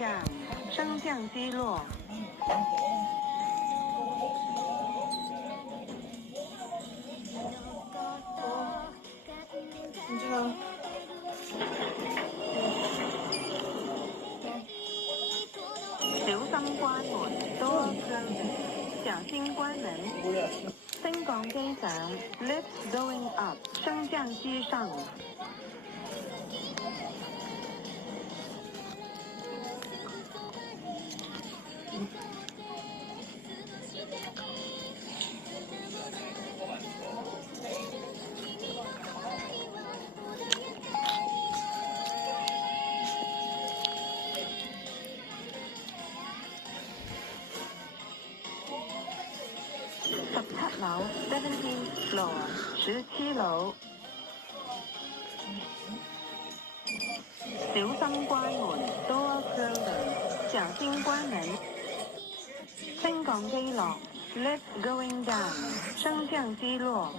down， 升降机落。你知道？小心關門 ，door closing， 小心關門。升降機上 ，lift going up， 升降機上。17樓 17th floor， 17樓。小心關門 ，door closing， 小心關門。升降機落 ，lift going down， 升降機落。